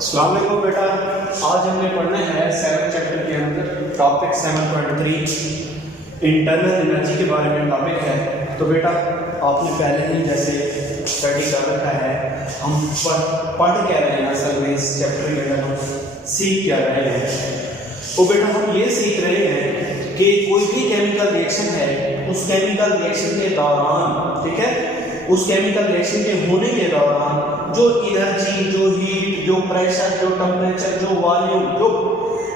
अस्सलाम वालेकुम बेटा, आज हमने पढ़ना है 7 चैप्टर के अंदर टॉपिक 7.3 इंटरनल एनर्जी के बारे में टॉपिक है। तो बेटा आपने पहले ही जैसे स्टडी कर रखा है, हम पढ़ क्या रहे हैं, असल में इस चैप्टर के अंदर हम सीख क्या रहे हैं। तो बेटा हम ये सीख रहे हैं कि कोई भी केमिकल रिएक्शन है, उस केमिकल रिएक्शन के दौरान, ठीक है, उस केमिकल रिएक्शन के होने के दौरान जो एनर्जी, जो हीट, जो प्रेशर, जो टेम्परेचर, जो वॉल्यूम, जो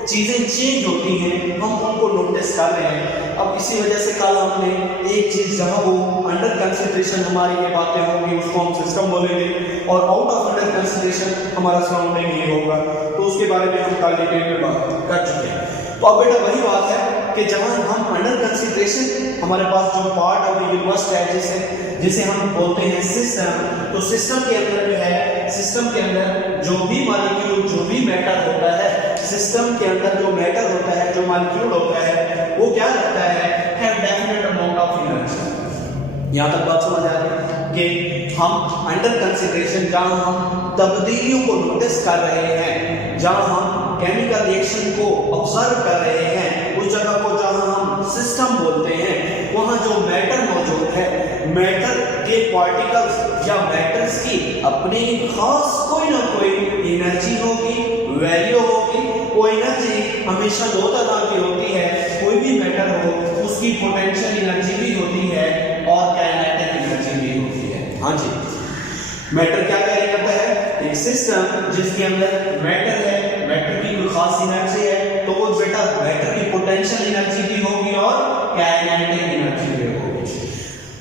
चीज़ें चेंज होती हैं, हम उनको नोटिस कर रहे हैं। अब इसी वजह से कल हमने एक चीज़ जहाँ वो अंडर कंसिडरेशन हमारी ये बातें होंगी उसको हम सिस्टम बोलेंगे, और आउट ऑफ अंडर कंसिडरेशन हमारा सराउंडिंग ये होगा। तो उसके बारे में हम कल डिटेल में बात कर चुके हैं। तो अब बेटा वही बात है कि जहाँ हम अंडर कंसिडरेशन हमारे पास जो पार्ट ऑफ द यूनिवर्स है जिसे हम बोलते हैं सिस्टम, तो सिस्टम के अंदर जो है, सिस्टम के अंदर जो भी मॉलिक्यूल, जो भी मैटर होता है, सिस्टम के अंदर जो मैटर होता है, जो मॉलिक्यूल होता है, वो क्या रखता है, डेफिनेट अमाउंट ऑफ एनर्जी। यहाँ तक बात समझ आ रही कि हम अंडर कंसिडरेशन जहाँ हम तब्दीलियों को नोटिस कर रहे हैं, जहाँ हम केमिकल रिएक्शन को ऑब्जर्व कर रहे हैं, उस जगह को जहाँ हम सिस्टम बोलते हैं, वहाँ जो मैटर मौजूद है, मैटर के पार्टिकल्स या मैटर्स की अपनी खास कोई ना कोई एनर्जी होगी, वैल्यू होगी। वो एनर्जी हमेशा दो तरह की होती है, कोई भी मैटर हो उसकी पोटेंशियल एनर्जी भी होती है और काइनेटिक एनर्जी भी होती है। हाँ जी, मैटर क्या कैरी करता है, एक सिस्टम जिसके अंदर मैटर है, मैटर की कोई खास एनर्जी है, तो वो बेटा मैटर की पोटेंशियल एनर्जी भी होगी और काइनेटिक एनर्जी भी होगी।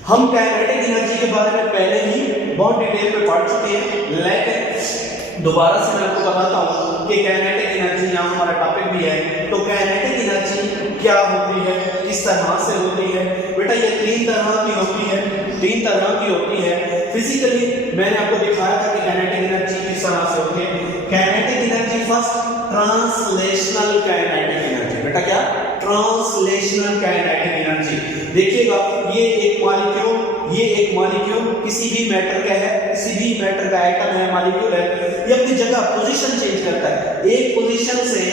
हम काइनेटिक एनर्जी के बारे में पहले ही बहुत डिटेल में पढ़ चुके हैं, लेकिन दोबारा से मैं आपको बताता हूँ कि काइनेटिक एनर्जी यहाँ हमारा टॉपिक भी है। तो काइनेटिक एनर्जी क्या होती है, किस तरह से होती है बेटा, ये तीन तरह की होती है, तीन तरह की होती है। फिजिकली मैंने आपको दिखाया था कि काइनेटिक एनर्जी किस तरह से होती है। Kinetic energy first translational kinetic energy, बेटा क्या, ट्रांसलेशनल काइनेटिक एनर्जी। देखिएगा ये एक मॉलिक्यूल किसी भी मैटर का है, किसी भी मैटर का आइटम है, मॉलिक्यूल है, ये अपनी जगह पोजीशन चेंज करता है, एक पोजीशन से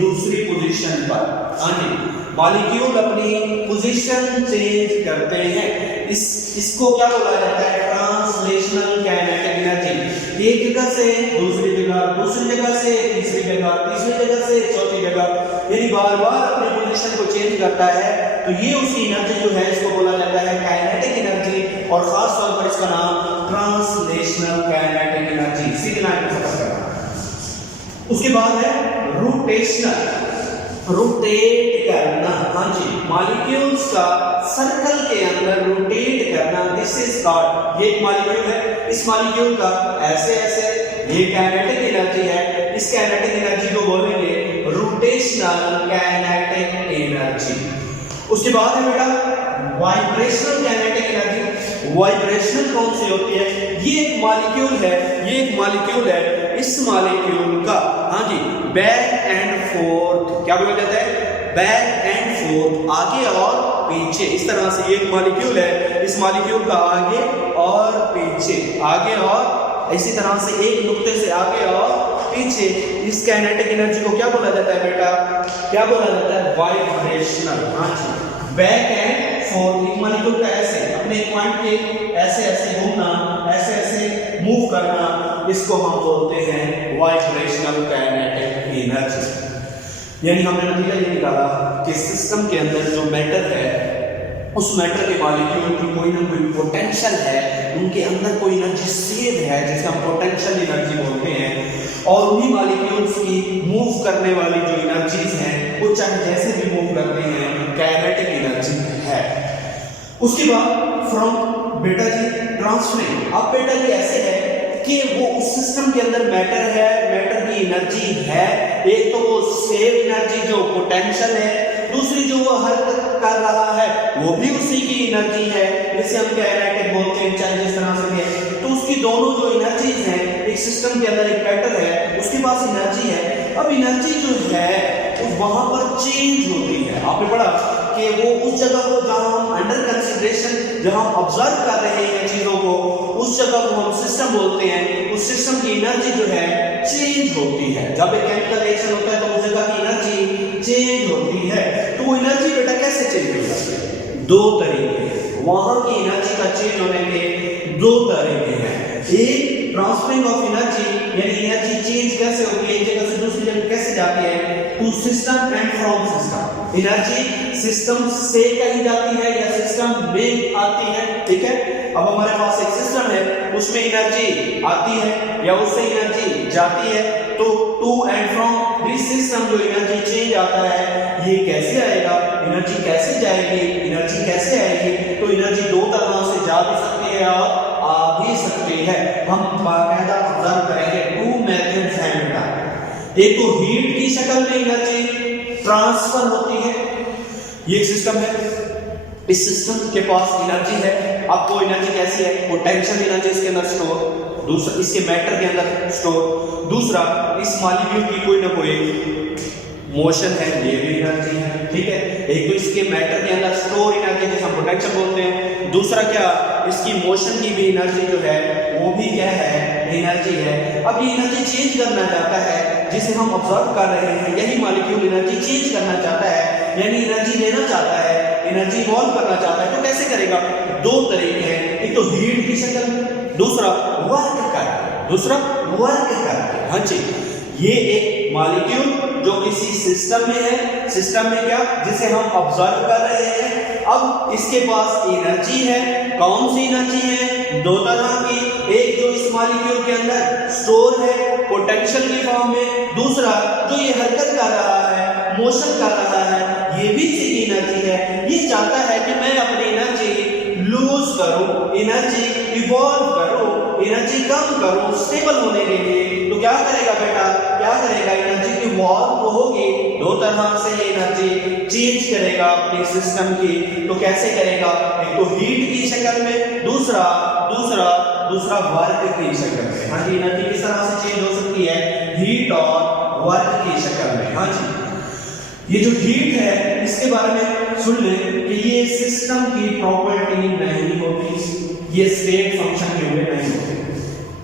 दूसरी पोजीशन पर। हाँ जी, मॉलिक्यूल अपनी पोजीशन चेंज करते हैं, इसको क्या बोला जाता है, ट्रांसलेशनल काइनेटिक एनर्जी। एक जगह से दूसरी जगह, दूसरी जगह से तीसरी जगह, तीसरी जगह से चौथी जगह, यानी बार-बार अपनी पोजीशन को चेंज करता है। तो ये उसकी एनर्जी जो है, इसको बोला जाता है काइनेटिक एनर्जी, और खास तौर पर इसका नाम ट्रांसलेशनल काइनेटिक एनर्जी, सीखना है, फोकस करना। उसके बाद है रोटेशनल, रोटेट करना। हाँ जी, मॉलिक्यूल्स का सर्कल के अंदर रोटेट करना, दिस इज कॉल्ड, ये एक मॉलिक्यूल है, इस मॉलिक्यूल का ऐसे ऐसे, ये काइनेटिक एनर्जी है, इस काइनेटिक एनर्जी को बोलेंगे रोटेशनल काइनेटिक एनर्जी। उसके बाद है बेटा वाइब्रेशनल काइनेटिक एनर्जी। वाइब्रेशनल कौन सी होती है, ये एक मॉलिक्यूल है, ये एक मॉलिक्यूल है, इस मॉलिक्यूल का, हाँ जी, बैक एंड फोर्थ, क्या बोला जाता है, बैक एंड फोर्थ, आगे और पीछे, इस तरह से एक मॉलिक्यूल है, इस मॉलिक्यूल का आगे और पीछे, आगे और इसी तरह से एक नुक्ते से आगे और पीछे, इस काइनेटिक एनर्जी को क्या बोला जाता है बेटा, क्या बोला जाता है, वाइब्रेशनल। हाँ जी, बैक एंड फोर्थ, एक मॉलिक्यूल का ऐसे अपने पॉइंट के ऐसे ऐसे घूमना, ऐसे ऐसे मूव करना, इसको हम बोलते हैं वाइब्रेशनल काइनेटिक एनर्जी। यानी हमने नतीजा ये निकाला कि सिस्टम के अंदर जो मैटर है, उस मैटर के मॉलिक्यूल की कोई ना कोई पोटेंशियल है, उनके अंदर कोई एनर्जी सेव है, जिसे हम पोटेंशियल एनर्जी बोलते हैं, और उन्हीं मॉलिक्यूल्स की मूव करने वाली जो एनर्जीज हैं, वो चाहे जैसे भी मूव करते हैं, काइनेटिक एनर्जी है। उसके बाद फ्रॉम बेटा जी ट्रांसफरिंग, अब बेटा जी ऐसे है कि वो उस सिस्टम के अंदर मैटर है, मैटर की एनर्जी है, एक तो वो सेव एनर्जी जो पोटेंशियल है, दूसरी जो वो हरकत कर रहा है वो भी उसी की एनर्जी है, जिसे हम काइनेटिक बोलते हैं, चाहे जिस तरह से भी। तो उसकी दोनों जो एनर्जीज हैं, एक सिस्टम के अंदर एक मैटर है, उसके पास एनर्जी है, अब एनर्जी जो है वहां पर चेंज होती है। आपने पढ़ा कि वो उस जगह को जहां हम अंडर कंसिडरेशन, जहां हम ऑब्जर्व कर रहे हैं चीजों को, उस जगह को हम सिस्टम बोलते हैं। उस सिस्टम की एनर्जी जो है चेंज होती है। जब एक केमिकल रिएक्शन होता है तो उस जगह की एनर्जी चेंज होती है। तो वो एनर्जी बेटा कैसे चेंज हो जाती है? दो तरीके हैं। वहां की एनर्जी का चेंज होने के दो तरीके हैं। एक ट्रांसफरिंग ऑफ एनर्जी, यानी एनर्जी चेंज कैसे होती है, एक जगह से दूसरी जगह कैसे जाती है, to system and from system. Energy system से कहीं जाती है या सिस्टम में आती है। ठीक है, अब हमारे पास एक सिस्टम है, उसमें एनर्जी आती है या उससे एनर्जी जाती है। तो to and from this system जो एनर्जी चेंज आता है, ये कैसे आएगा, एनर्जी कैसे जाएगी, एनर्जी कैसे आएगी? तो एनर्जी दो तरह से जा भी सकती है और आ भी सकती है। हम बाकायदा ऑब्जर्व करेंगे टू मेथड्स हैं बेटा। एक तो हीट की शक्ल में एनर्जी ट्रांसफर होती है, ये एक सिस्टम है, इस सिस्टम के पास एनर्जी है। अब वो एनर्जी कैसी है? पोटेंशियल एनर्जी इसके अंदर स्टोर, दूसरा इसके मैटर के अंदर स्टोर, दूसरा इस मॉलिक्यूल की कोई ना कोई मोशन है, ये भी एनर्जी है। ठीक है, एक तो इसके मैटर के अंदर स्टोर एनर्जी जिसे हम पोटेंशियल बोलते हैं, दूसरा क्या, इसकी मोशन की भी एनर्जी जो है वो भी क्या है, एनर्जी है। अब ये एनर्जी चेंज करना चाहता है, जिसे हम ऑब्जर्व कर रहे हैं, यही मॉलिक्यूल एनर्जी चेंज करना चाहता है, यानी एनर्जी लेना चाहता है, एनर्जी इवॉल्व करना चाहता है। तो कैसे करेगा? दो तरीके हैं, एक तो हीट की शक्ल में, दूसरा वर्क करके। हाँ जी, ये एक मॉलिक्यूल जो किसी सिस्टम में है, सिस्टम में क्या, जिसे हम ऑब्जर्व कर रहे हैं। अब इसके पास एनर्जी है, कौन सी एनर्जी है? दो तरह की, एक जो इस मॉलिक्यूल के अंदर स्टोर है पोटेंशियल की फॉर्म में, दूसरा जो ये हरकत कर रहा है, मोशन कर रहा है, ये भी इसी की एनर्जी है। ये चाहता है कि मैं अपनी एनर्जी लूज करूं, एनर्जी इवॉल्व करूं, एनर्जी कम करूं स्टेबल होने के लिए। तो क्या करेगा बेटा, क्या करेगा? एनर्जी इवॉल्व तो होगी, दो तरह से एनर्जी चेंज करेगा अपने सिस्टम की। तो कैसे करेगा? एक तो हीट की शक्ल में, दूसरा वर्क की शक्ल में। हाँ जी, एनर्जी किस तरह से चेंज हो सकती है? हीट और वर्क की शक्ल में। हाँ जी, ये जो हीट है इसके बारे में सुन लें कि ये सिस्टम की प्रॉपर्टी नहीं होती, ये स्टेट फंक्शन के हुए नहीं होते।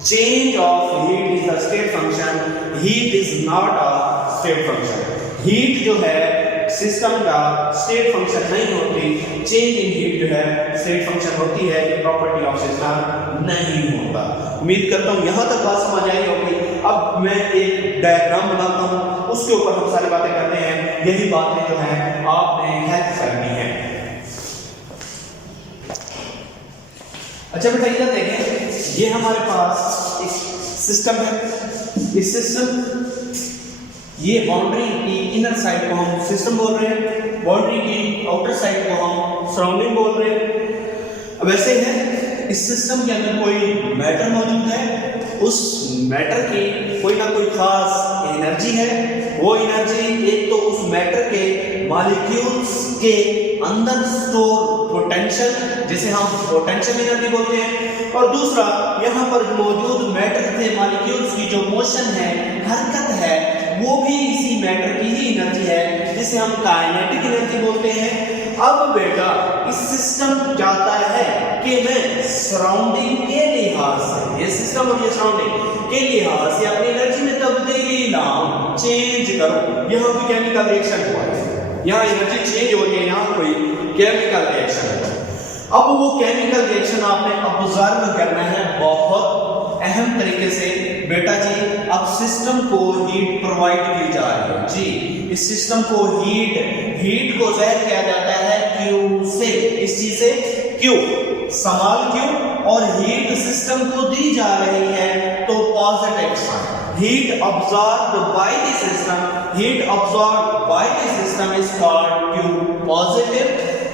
Change of heat is a state function, heat is not a state function. Heat जो है सिस्टम का स्टेट फंक्शन नहीं होती, चेंज इन हीट जो है स्टेट फंक्शन होती है, ये प्रॉपर्टी ऑफ सिस्टम नहीं होता। उम्मीद करता हूं यहां तक बात समझ आई होगी। अब मैं एक डायग्राम बनाता हूं, उसके ऊपर हम सारी बातें करते हैं। यही बातें जो हैं आपने हेल्प करनी है। अच्छा बेटा, इधर देखें, ये हमारे पास एक सिस्टम है। इस सिस्टम, ये बाउंड्री की इनर साइड को हम सिस्टम बोल रहे हैं, बाउंड्री की आउटर साइड को हम सराउंडिंग बोल रहे हैं। अब ऐसे है, इस सिस्टम के अंदर कोई मैटर मौजूद है, उस मैटर की कोई ना कोई खास एनर्जी है। वो एनर्जी एक तो उस मैटर के मॉलिक्यूल्स के अंदर स्टोर पोटेंशियल, जिसे हम पोटेंशियल एनर्जी बोलते हैं, और दूसरा यहाँ पर मौजूद मैटर के मॉलिक्यूल्स की जो मोशन है, हरकत है, वो भी इसी मैटर की ही एनर्जी है, जिसे हम काइनेटिक एनर्जी बोलते हैं। अब बेटा, इस सिस्टम चाहता है कि मैं सराउंडिंग के लिहाज से, ये सिस्टम और ये सराउंडिंग के लिहाज से अपनी एनर्जी में तब्दीली लाऊं, चेंज करूं। यहाँ कोई केमिकल रिएक्शन हुआ है, यहाँ एनर्जी चेंज हो रही है, यहाँ कोई केमिकल रिएक्शन है। अब वो केमिकल रिएक्शन आपने ऑब्जर्व करना है बहुत अहम तरीके से। बेटा जी, अब सिस्टम को हीट प्रोवाइड की जा रही है जी, इस सिस्टम को हीट को ज़ाहिर किया जाता है क्यू से, इस चीज से क्यू, स्मॉल क्यू, और हीट सिस्टम को दी जा रही है तो positive sign. Heat absorbed by the system, heat absorbed by the system is called Q positive.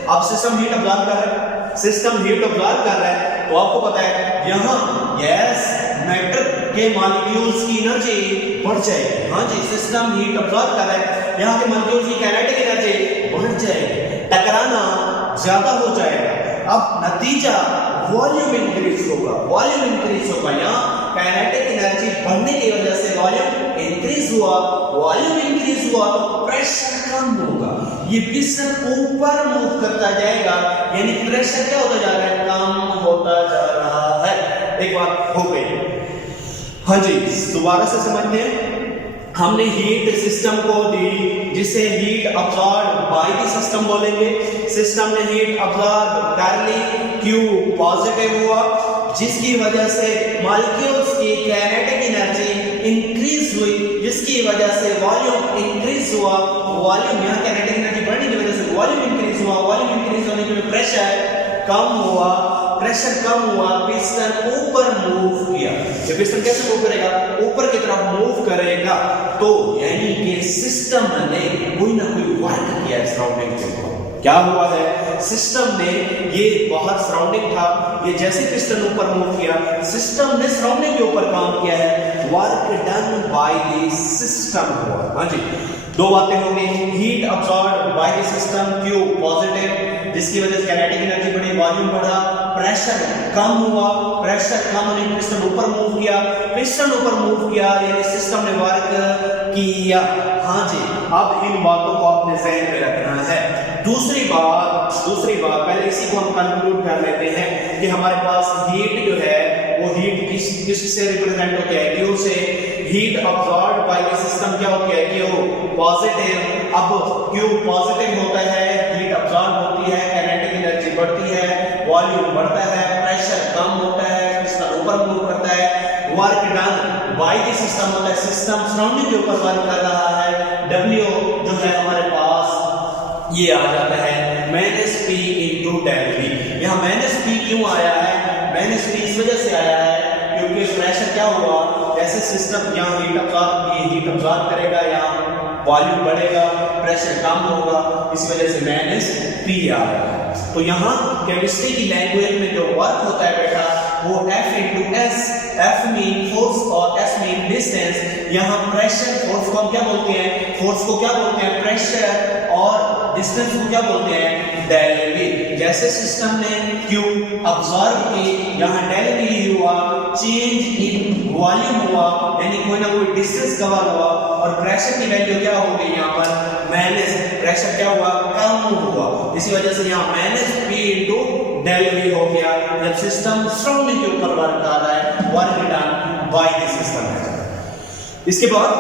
अब सिस्टम हीट अब्सॉर्ब कर रहा है, सिस्टम हीट अब्सॉर्ब कर रहा है, तो आपको पता है यहां गैस मैटर के मॉलिक्यूल्स की एनर्जी बढ़ जाएगी। हाँ जी, सिस्टम हीट अब्सॉर्ब कर रहा है, यहाँ के मॉलिक्यूल्स की काइनेटिक एनर्जी बढ़ जाएगी, टकराना ज्यादा हो जाएगा। अब नतीजा वॉल्यूम इंक्रीज होगा, वॉल्यूम इंक्रीज होगा, यहाँ काइनेटिक एनर्जी बढ़ने की वजह से वॉल्यूम इंक्रीज हुआ, वॉल्यूम इंक्रीज हुआ तो प्रेशर कम होगा, ये पिस्टन ऊपर मूव करता जाएगा, यानी प्रेशर क्या होता जा रहा है, कम होता जा रहा है। एक बात हो गई। हाँ जी, दोबारा से समझते हैं। हमने हीट सिस्टम को दी, जिसे heat absorb bye the system बोलेंगे। सिस्टम ने हीट अब्सॉर्ब कर ली, Q पॉजिटिव हुआ, जिसकी वजह से मॉलिक्यूल्स की काइनेटिक एनर्जी इंक्रीज हुई, जिसकी वजह से वॉल्यूम इंक्रीज हुआ। वॉल्यूम, यहाँ काइनेटिक एनर्जी बढ़ने की वजह से वॉल्यूम इंक्रीज हुआ, वॉल्यूम इंक्रीज होने के लिए प्रेशर कम हुआ, प्रेशर कम हुआ, पिस्टन ऊपर मूव किया। ये पिस्टन कैसे मूव करेगा, ऊपर की तरफ मूव करेगा, तो यानी कि सिस्टम ने कोई ना कोई वर्क किया है सराउंडिंग के ऊपर। क्या हुआ है, सिस्टम ने, ये बाहर सराउंडिंग था, ये जैसे पिस्टन ऊपर मूव किया, सिस्टम ने सराउंडिंग के ऊपर काम किया है, work done by the system हुआ। हाँ जी, दो बातें हो गई, heat absorbed by the system, Q positive, जिसकी वजह से काइनेटिक एनर्जी बढ़ी, वॉल्यूम बढ़ा, प्रेशर कम हुआ, प्रेशर कम होने पर पिस्टन ऊपर मूव किया, पिस्टन ऊपर मूव किया, यानी सिस्टम ने वर्क किया। हाँ जी, अब इन बातों को आपने ज़हन में रखना है। दूसरी बात पहले इसी को हम कंक्लूड कर लेते हैं कि हमारे पास हीट जो है वो हीट किससे रिप्रेजेंट होती है, Q से। Heat absorbed by the system क्या होती है, Q पॉजिटिव। अब Q पॉजिटिव होता है, हीट अब्सॉर्ब होती है, काइनेटिक एनर्जी बढ़ती है, वॉल्यूम बढ़ता है, प्रेशर कम होता है, पिस्टन ऊपर मूव करता है, work done by the system होता है, सिस्टम सराउंडिंग के ऊपर वर्क कर रहा है। W जो है हमारे पास ये आ जाता है -P into del V। यहाँ -P क्यों आया है, -P इस वजह से आया है क्योंकि प्रेशर क्या हुआ, जैसे सिस्टम यहाँ हीट अब्सॉर्ब करेगा, यहाँ वॉल्यूम बढ़ेगा, प्रेशर कम होगा, इस वजह से -P आ रहा है। तो यहाँ केमिस्ट्री की लैंग्वेज में जो वर्क होता है बेटा, वो F into S, F mean force और S मीन डिस्टेंस। यहाँ प्रेशर, फोर्स को हम क्या बोलते हैं, फोर्स को क्या बोलते हैं, प्रेशर, और डिस्टेंस को क्या बोलते हैं, डेल V। जैसे सिस्टम ने Q अब्सॉर्ब की, यहाँ डेल V हुआ, चेंज इन वॉल्यूम हुआ, यानी कोई ना कोई डिस्टेंस कवर हुआ, और प्रेशर की वैल्यू क्या हो गई यहाँ पर, माइनस, प्रेशर क्या हुआ, कम हुआ, इसी वजह से यहाँ -P into del V हो गया। जब सिस्टम सराउंडिंग के ऊपर वर्क कर रहा है, work done by the system है। इसके बाद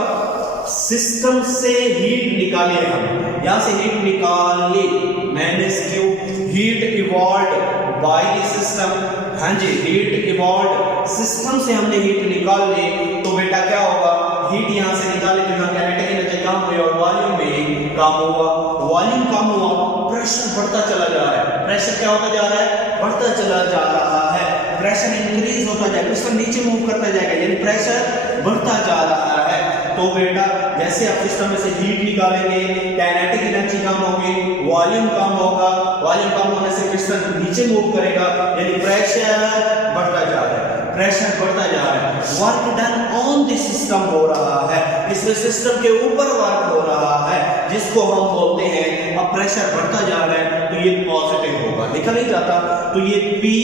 सिस्टम से हीट निकाले, हम यहां से हीट निकाली, -Q, heat evolved by the system. हाँ जी, हीट इवॉल्व्ड, सिस्टम से हमने हीट निकाल ली, तो बेटा क्या होगा, हीट यहां से निकाले तो यहाँ काइनेटिक एनर्जी कम हुई और वॉल्यूम भी कम हुआ, वॉल्यूम कम हुआ, प्रेशर बढ़ता चला जा रहा है, प्रेशर क्या होता जा रहा है, बढ़ता चला जा रहा है, प्रेशर इंक्रीज होता जाएगा, पिस्टन नीचे मूव करता जाएगा, यानी प्रेशर बढ़ता जा रहा है। तो बेटा जैसे आप सिस्टम में से हीट निकालेंगे, काइनेटिक एनर्जी कम होगी, वॉल्यूम कम होगा, वॉल्यूम कम होने से पिस्टन नीचे मूव करेगा, यानी प्रेशर बढ़ता जा रहा है, प्रेशर बढ़ता जा रहा है, work done on the system हो रहा है, इसमें सिस्टम के ऊपर वर्क हो रहा है, जिसको हम बोलते हैं, अब प्रेशर बढ़ता जा रहा है तो ये पॉजिटिव होगा, लिखा नहीं जाता, तो ये P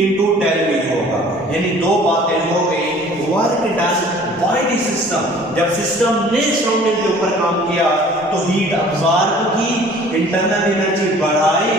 into del V होगा। यानी दो बातें हो गई, work done by the system, जब सिस्टम ने सराउंडिंग के ऊपर काम किया तो हीट अब्सॉर्ब की, इंटरनल एनर्जी बढ़ाई,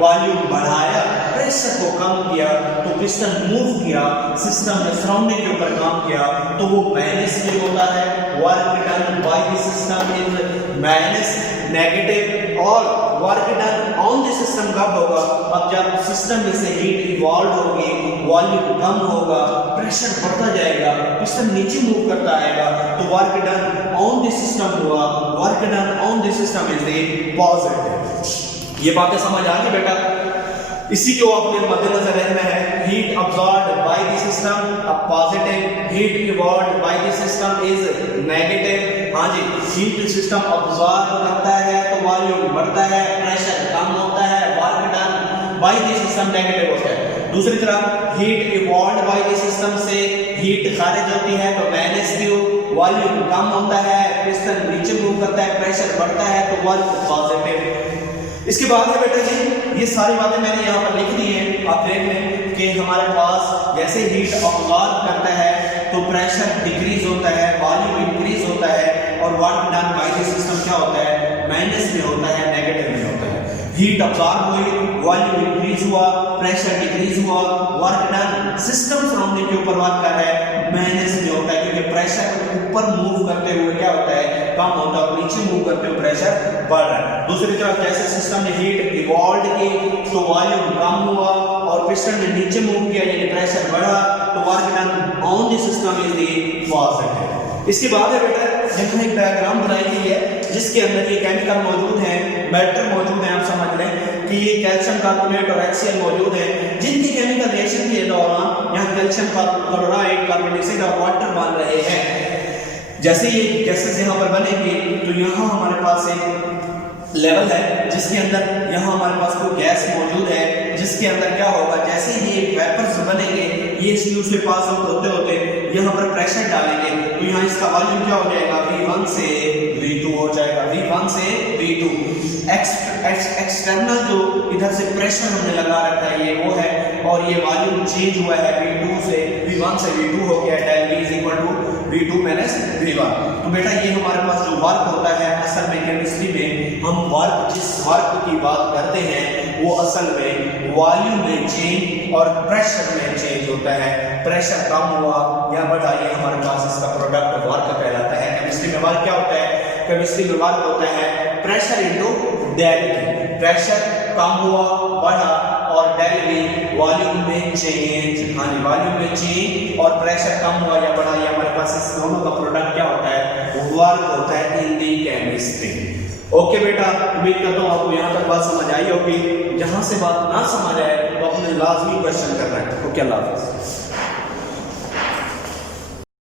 वॉल्यूम बढ़ाया, प्रेशर को कम किया, तो पिस्टन मूव किया, सिस्टम ने सराउंडिंग के ऊपर काम किया, तो वो माइनस में होता है, work done by the system is minus, negative, और work done on the system कब होगा, अब जब सिस्टम में से हीट इवॉल्व होगी, वॉल्यूम कम होगा, प्रेशर बढ़ता जाएगा, पिस्टन नीचे मूव करता आएगा, तो work done on the system हुआ, work done on the system is the positive. ये बातें समझ आ गई बेटा, इसी को अपने मद्देनजर रखना है, heat absorbed by the system अब positive, heat evolved by the system is negative. हाँ जी, हीट सिस्टम अब्सॉर्ब करता है तो वॉल्यूम बढ़ता है, प्रेशर कम होता है, work done by the system negative होता है। दूसरी तरफ heat evolved by the system से हीट खारिज होती है तो -Q, वॉल्यूम कम होता है, पिस्टन नीचे मूव करता है, प्रेशर बढ़ता है तो वर्क पॉजिटिव। इसके बाद है बेटा जी, ये सारी बातें मैंने यहाँ पर लिख दी हैं, आप देख लें कि हमारे पास जैसे हीट अब्सॉर्ब करता है तो प्रेशर डिक्रीज होता है, वॉल्यूम इंक्रीज होता है, और work done by the system क्या होता है, माइनस में होता है, नेगेटिव में होता है। हीट अब्सॉर्ब हुई, वॉल्यूम इंक्रीज हुआ, प्रेशर डिक्रीज हुआ, वर्क डन सिस्टम सराउंडिंग के ऊपर वर्क कर रहा है, माइनस में होता है, क्योंकि प्रेशर ऊपर मूव करते हुए क्या होता है, कम होता है, और नीचे मूव करते हुए प्रेशर बढ़ रहा है। दूसरी तरफ जैसे सिस्टम ने हीट इवॉल्व की तो वॉल्यूम कम हुआ, और पिस्टन ने नीचे मूव किया यानी प्रेशर बढ़ा, तो work done on the system is the positive. इसके बाद है बेटा यहाँ एक डायग्राम बनाई गई है जिसके अंदर ये केमिकल मौजूद है, मेटल मौजूद है, आप समझ लें कि ये कैल्शियम कार्बोनेट और HCl मौजूद है, जिनकी केमिकल रिएक्शन के दौरान यहाँ कैल्शियम क्लोराइड, कार्बन डाइऑक्साइड और वाटर बन रहे हैं। जैसे ये गैसेस यहाँ पर बनेंगे तो यहाँ हमारे पास एक लेवल है जिसके अंदर यहाँ हमारे पास कोई गैस मौजूद है, जिसके अंदर क्या होगा, जैसे ही ये वेपर्स बनेंगे ये इस ट्यूब से पास आउट होते होते यहाँ पर प्रेशर डालेंगे तो यहाँ इसका वॉल्यूम क्या हो जाएगा, V1 से V2 हो जाएगा, V1 से V2। एक्सटर्नल जो इधर से प्रेशर हमने लगा रखा है ये वो है, और ये वॉल्यूम चेंज हुआ है V1 से V2 हो गया, del V is equal to V2 minus V1। तो बेटा ये हमारे पास जो वर्क होता है असल में केमिस्ट्री में हम वर्क जिस वर्क की बात करते हैं वो असल में वॉल्यूम में चेंज और प्रेशर में चेंज होता है। प्रेशर कम हुआ या बढ़ा ये हमारे पास इसका प्रोडक्ट वर्क कहलाता है। केमिस्ट्री में वर्क क्या होता है, केमिस्ट्री में वर्क होता है pressure into del V. Pressure कम हुआ बढ़ा और डेल वी वॉल्यूम में चेंज, हाँ वॉल्यूम में चेंज और प्रेशर कम हुआ या बढ़ा ये हमारे पास इस दोनों का प्रोडक्ट क्या होता है, वर्क होता है इन दी केमिस्ट्री। ओके बेटा, उम्मीद करता हूँ आपको यहाँ तक बात समझ आई होगी। जहाँ से बात ना समझ आए तो अपने लाजमी क्वेश्चन करना है। ओके, अल्लाह हाफिज़।